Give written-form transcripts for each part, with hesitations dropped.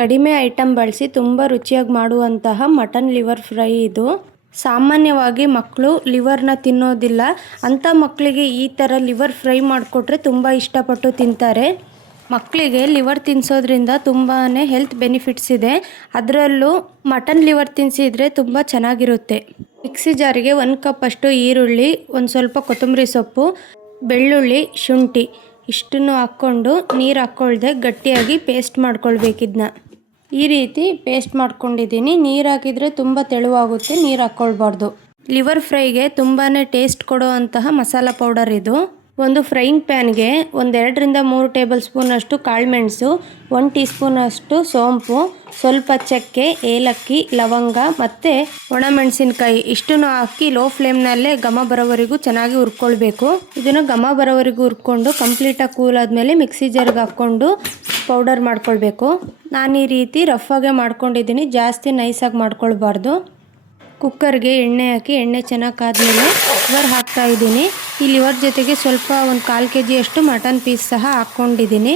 ಕಡಿಮೆ ಐಟಮ್ ಬಳಸಿ ತುಂಬ ರುಚಿಯಾಗಿ ಮಾಡುವಂತಹ ಮಟನ್ ಲಿವರ್ ಫ್ರೈ ಇದು. ಸಾಮಾನ್ಯವಾಗಿ ಮಕ್ಕಳು ಲಿವರ್ನ ತಿನ್ನೋದಿಲ್ಲ. ಅಂಥ ಮಕ್ಕಳಿಗೆ ಈ ಥರ ಲಿವರ್ ಫ್ರೈ ಮಾಡಿಕೊಟ್ರೆ ತುಂಬ ಇಷ್ಟಪಟ್ಟು ತಿಂತಾರೆ. ಮಕ್ಕಳಿಗೆ ಲಿವರ್ ತಿನ್ನಿಸೋದ್ರಿಂದ ತುಂಬಾ ಹೆಲ್ತ್ ಬೆನಿಫಿಟ್ಸ್ ಇದೆ. ಅದರಲ್ಲೂ ಮಟನ್ ಲಿವರ್ ತಿನ್ನಿಸಿದ್ರೆ ತುಂಬ ಚೆನ್ನಾಗಿರುತ್ತೆ. ಮಿಕ್ಸಿ ಜಾರಿಗೆ 1 ಕಪ್ ಅಷ್ಟು ಈರುಳ್ಳಿ, ಒಂದು ಸ್ವಲ್ಪ ಕೊತ್ತಂಬರಿ ಸೊಪ್ಪು, ಬೆಳ್ಳುಳ್ಳಿ, ಶುಂಠಿ ಇಷ್ಟನ್ನು ಹಾಕ್ಕೊಂಡು ನೀರು ಹಾಕ್ಕೊಳ್ದೆ ಗಟ್ಟಿಯಾಗಿ ಪೇಸ್ಟ್ ಮಾಡ್ಕೊಳ್ಬೇಕಿದ್ನ. ಈ ರೀತಿ ಪೇಸ್ಟ್ ಮಾಡ್ಕೊಂಡಿದ್ದೀನಿ. ನೀರು ಹಾಕಿದರೆ ತುಂಬ ತೆಳುವಾಗುತ್ತೆ, ನೀರು ಹಾಕ್ಕೊಳ್ಬಾರ್ದು. ಲಿವರ್ ಫ್ರೈಗೆ ತುಂಬಾ ಟೇಸ್ಟ್ ಕೊಡೋ ಅಂತಹ ಮಸಾಲ ಪೌಡರ್ ಇದು. ಒಂದು ಫ್ರೈಯಿಂಗ್ ಪ್ಯಾನ್ಗೆ 2ರಿಂದ 3 ಟೇಬಲ್ ಸ್ಪೂನ್ ಅಷ್ಟು ಕಾಳುಮೆಣಸು, 1 ಟೀ ಸ್ಪೂನ್ ಅಷ್ಟು ಸೋಂಪು, ಸ್ವಲ್ಪ ಚಕ್ಕೆ, ಏಲಕ್ಕಿ, ಲವಂಗ ಮತ್ತು ಒಣಮೆಣಸಿನ್ಕಾಯಿ ಇಷ್ಟನ್ನು ಹಾಕಿ ಲೋ ಫ್ಲೇಮ್ನಲ್ಲೇ ಘಮ ಬರೋವರೆಗೂ ಚೆನ್ನಾಗಿ ಹುರ್ಕೊಳ್ಬೇಕು. ಇದನ್ನು ಘಮ ಬರೋವರೆಗೂ ಹುರ್ಕೊಂಡು ಕಂಪ್ಲೀಟಾಗಿ ಕೂಲ್ ಆದಮೇಲೆ ಮಿಕ್ಸಿ ಜಾರ್ಗೆ ಹಾಕ್ಕೊಂಡು ಪೌಡರ್ ಮಾಡ್ಕೊಳ್ಬೇಕು. ನಾನು ಈ ರೀತಿ ರಫಾಗೆ ಮಾಡ್ಕೊಂಡಿದ್ದೀನಿ, ಜಾಸ್ತಿ ನೈಸಾಗಿ ಮಾಡ್ಕೊಳ್ಬಾರ್ದು. ಕುಕ್ಕರ್ಗೆ ಎಣ್ಣೆ ಹಾಕಿ ಎಣ್ಣೆ ಚೆನ್ನಾಗಿ ಕಾದ್ಮೇಲೆ ಲಿವರ್ ಹಾಕ್ತಾಯಿದ್ದೀನಿ. ಈ ಲಿವರ್ ಜೊತೆಗೆ ಸ್ವಲ್ಪ ಒಂದು 1/4 kg ಅಷ್ಟು ಮಟನ್ ಪೀಸ್ ಸಹ ಹಾಕ್ಕೊಂಡಿದ್ದೀನಿ.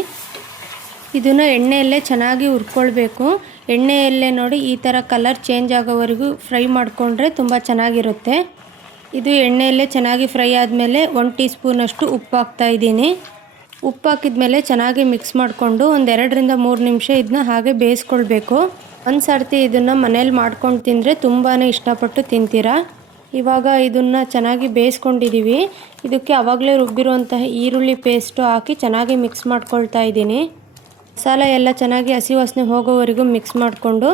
ಇದನ್ನು ಎಣ್ಣೆಯಲ್ಲೇ ಚೆನ್ನಾಗಿ ಹುರ್ಕೊಳ್ಬೇಕು. ಎಣ್ಣೆಯಲ್ಲೇ ನೋಡಿ ಈ ಥರ ಕಲರ್ ಚೇಂಜ್ ಆಗೋವರೆಗೂ ಫ್ರೈ ಮಾಡಿಕೊಂಡ್ರೆ ತುಂಬ ಚೆನ್ನಾಗಿರುತ್ತೆ. ಇದು ಎಣ್ಣೆಯಲ್ಲೇ ಚೆನ್ನಾಗಿ ಫ್ರೈ ಆದಮೇಲೆ 1 ಟೀ ಸ್ಪೂನ್ ಅಷ್ಟು ಉಪ್ಪು ಹಾಕ್ತಾಯಿದ್ದೀನಿ. ಉಪ್ಪು ಹಾಕಿದ್ಮೇಲೆ ಚೆನ್ನಾಗಿ ಮಿಕ್ಸ್ ಮಾಡಿಕೊಂಡು 2ರಿಂದ 3 ನಿಮಿಷ ಇದನ್ನ ಹಾಗೆ ಬೇಯಿಸ್ಕೊಳ್ಬೇಕು. ಒಂದು ಸರ್ತಿ ಇದನ್ನು ಮನೇಲಿ ಮಾಡ್ಕೊಂಡು ತಿಂದರೆ ತುಂಬಾ ಇಷ್ಟಪಟ್ಟು ತಿಂತೀರಾ. ಇವಾಗ ಇದನ್ನು ಚೆನ್ನಾಗಿ ಬೇಯಿಸ್ಕೊಂಡಿದ್ದೀವಿ. ಇದಕ್ಕೆ ಆವಾಗಲೇ ರುಬ್ಬಿರುವಂತಹ ಈರುಳ್ಳಿ ಪೇಸ್ಟು ಹಾಕಿ ಚೆನ್ನಾಗಿ ಮಿಕ್ಸ್ ಮಾಡ್ಕೊಳ್ತಾ ಇದ್ದೀನಿ. ಮಸಾಲೆ ಎಲ್ಲ ಚೆನ್ನಾಗಿ ಹಸಿ ವಾಸನೆ ಹೋಗೋವರೆಗೂ ಮಿಕ್ಸ್ ಮಾಡಿಕೊಂಡು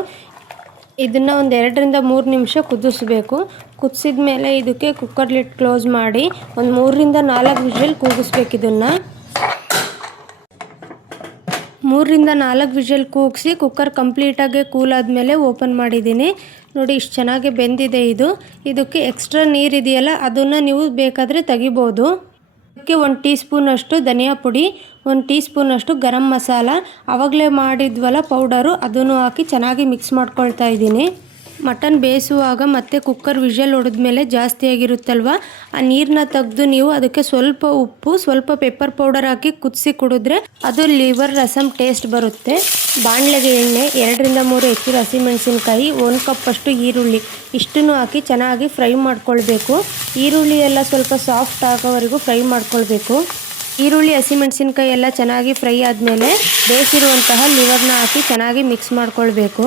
ಇದನ್ನು 2ರಿಂದ 3 ನಿಮಿಷ ಕುದಿಸ್ಬೇಕು. ಕುದಿಸಿದ ಮೇಲೆ ಇದಕ್ಕೆ ಕುಕ್ಕರ್ ಲಿಡ್ ಕ್ಲೋಸ್ ಮಾಡಿ 3ರಿಂದ 4 ವಿಷಲ್ ಕೂಗಿಸ್ಬೇಕು. ಇದನ್ನು 3ರಿಂದ 4 ವಿಷಲ್ ಕೂಗಿಸಿ ಕುಕ್ಕರ್ ಕಂಪ್ಲೀಟಾಗಿ ಕೂಲ್ ಆದಮೇಲೆ ಓಪನ್ ಮಾಡಿದ್ದೀನಿ. ನೋಡಿ ಇಷ್ಟು ಚೆನ್ನಾಗಿ ಬೆಂದಿದೆ ಇದು. ಇದಕ್ಕೆ ಎಕ್ಸ್ಟ್ರಾ ನೀರಿದೆಯಲ್ಲ ಅದನ್ನು ನೀವು ಬೇಕಾದರೆ ತೆಗಿಬೋದು. ಇದಕ್ಕೆ 1 ಟೀ ಸ್ಪೂನ್ ಅಷ್ಟು ಧನಿಯಾ ಪುಡಿ, 1 ಟೀ ಸ್ಪೂನ್ ಅಷ್ಟು ಗರಂ ಮಸಾಲ, ಆವಾಗಲೇ ಮಾಡಿದ್ವಲ್ಲ ಪೌಡರು, ಅದನ್ನು ಹಾಕಿ ಚೆನ್ನಾಗಿ ಮಿಕ್ಸ್ ಮಾಡ್ಕೊಳ್ತಾ ಇದ್ದೀನಿ. ಮಟನ್ ಬೇಯಿಸುವಾಗ ಮತ್ತು ಕುಕ್ಕರ್ ವಿಷಲ್ ಹೊಡೆದ್ಮೇಲೆ ಜಾಸ್ತಿ ಆಗಿರುತ್ತಲ್ವ, ಆ ನೀರನ್ನ ತೆಗೆದು ನೀವು ಅದಕ್ಕೆ ಸ್ವಲ್ಪ ಉಪ್ಪು, ಸ್ವಲ್ಪ ಪೆಪ್ಪರ್ ಪೌಡರ್ ಹಾಕಿ ಕುದಿಸಿ ಕುಡಿದ್ರೆ ಅದು ಲಿವರ್ ರಸಮ್ ಟೇಸ್ಟ್ ಬರುತ್ತೆ. ಬಾಣಲೆಗೆ ಎಣ್ಣೆ, 2ರಿಂದ 3 ಹೆಚ್ಚು ಹಸಿಮೆಣಸಿನ್ಕಾಯಿ, 1 ಕಪ್ ಅಷ್ಟು ಈರುಳ್ಳಿ ಇಷ್ಟನ್ನು ಹಾಕಿ ಚೆನ್ನಾಗಿ ಫ್ರೈ ಮಾಡ್ಕೊಳ್ಬೇಕು. ಈರುಳ್ಳಿ ಎಲ್ಲ ಸ್ವಲ್ಪ ಸಾಫ್ಟ್ ಆಗೋವರೆಗೂ ಫ್ರೈ ಮಾಡ್ಕೊಳ್ಬೇಕು. ಈರುಳ್ಳಿ ಹಸಿಮೆಣಸಿನ್ಕಾಯಿ ಎಲ್ಲ ಚೆನ್ನಾಗಿ ಫ್ರೈ ಆದಮೇಲೆ ಬೇಯಿಸಿರುವಂತಹ ಲಿವರ್ನ ಹಾಕಿ ಚೆನ್ನಾಗಿ ಮಿಕ್ಸ್ ಮಾಡ್ಕೊಳ್ಬೇಕು.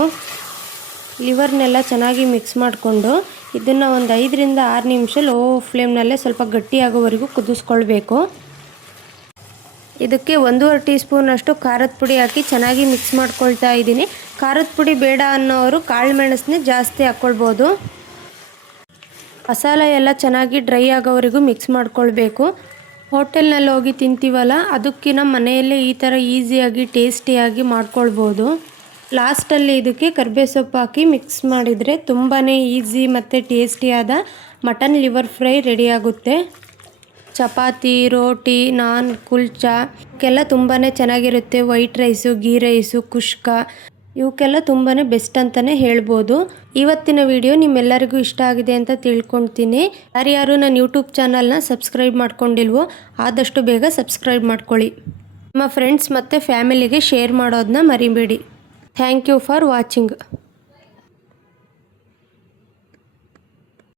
ಲಿವರ್ನೆಲ್ಲ ಚೆನ್ನಾಗಿ ಮಿಕ್ಸ್ ಮಾಡಿಕೊಂಡು ಇದನ್ನು 5ರಿಂದ 6 ನಿಮಿಷ ಲೋ ಫ್ಲೇಮ್ನಲ್ಲೇ ಸ್ವಲ್ಪ ಗಟ್ಟಿಯಾಗೋವರೆಗೂ ಕುದಿಸ್ಕೊಳ್ಬೇಕು. ಇದಕ್ಕೆ 1.5 ಟೀ ಸ್ಪೂನ್ ಅಷ್ಟು ಖಾರದ ಪುಡಿ ಹಾಕಿ ಚೆನ್ನಾಗಿ ಮಿಕ್ಸ್ ಮಾಡ್ಕೊಳ್ತಾ ಇದ್ದೀನಿ. ಖಾರದ ಪುಡಿ ಬೇಡ ಅನ್ನೋರು ಕಾಳು ಮೆಣಸನ್ನೇ ಜಾಸ್ತಿ ಹಾಕ್ಕೊಳ್ಬೋದು. ಮಸಾಲೆ ಎಲ್ಲ ಚೆನ್ನಾಗಿ ಡ್ರೈ ಆಗೋವರೆಗೂ ಮಿಕ್ಸ್ ಮಾಡ್ಕೊಳ್ಬೇಕು. ಹೋಟೆಲ್ನಲ್ಲಿ ಹೋಗಿ ತಿಂತೀವಲ್ಲ ಅದಕ್ಕಿಂತ ಮನೆಯಲ್ಲೇ ಈ ಥರ ಈಸಿಯಾಗಿ ಟೇಸ್ಟಿಯಾಗಿ ಮಾಡ್ಕೊಳ್ಬೋದು. ಲಾಸ್ಟಲ್ಲಿ ಇದಕ್ಕೆ ಕರಿಬೇವು ಸೊಪ್ಪು ಹಾಕಿ ಮಿಕ್ಸ್ ಮಾಡಿದರೆ ತುಂಬಾ ಈಸಿ ಮತ್ತು ಟೇಸ್ಟಿಯಾದ ಮಟನ್ ಲಿವರ್ ಫ್ರೈ ರೆಡಿಯಾಗುತ್ತೆ. ಚಪಾತಿ, ರೋಟಿ, ನಾನ್, ಕುಲ್ಚಾ ಇವಕ್ಕೆಲ್ಲ ತುಂಬಾ ಚೆನ್ನಾಗಿರುತ್ತೆ. ವೈಟ್ ರೈಸು, ಗೀ ರೈಸು, ಕುಷ್ಕ ಇವಕ್ಕೆಲ್ಲ ತುಂಬಾ ಬೆಸ್ಟ್ ಅಂತಲೇ ಹೇಳ್ಬೋದು. ಇವತ್ತಿನ ವಿಡಿಯೋ ನಿಮ್ಮೆಲ್ಲರಿಗೂ ಇಷ್ಟ ಆಗಿದೆ ಅಂತ ತಿಳ್ಕೊಳ್ತೀನಿ. ಯಾರ್ಯಾರು ನನ್ನ ಯೂಟ್ಯೂಬ್ ಚಾನಲ್ನ ಸಬ್ಸ್ಕ್ರೈಬ್ ಮಾಡ್ಕೊಂಡಿಲ್ವೋ ಆದಷ್ಟು ಬೇಗ ಸಬ್ಸ್ಕ್ರೈಬ್ ಮಾಡ್ಕೊಳ್ಳಿ. ನಿಮ್ಮ ಫ್ರೆಂಡ್ಸ್ ಮತ್ತು ಫ್ಯಾಮಿಲಿಗೆ ಶೇರ್ ಮಾಡೋದನ್ನ ಮರಿಬೇಡಿ. Thank you for watching.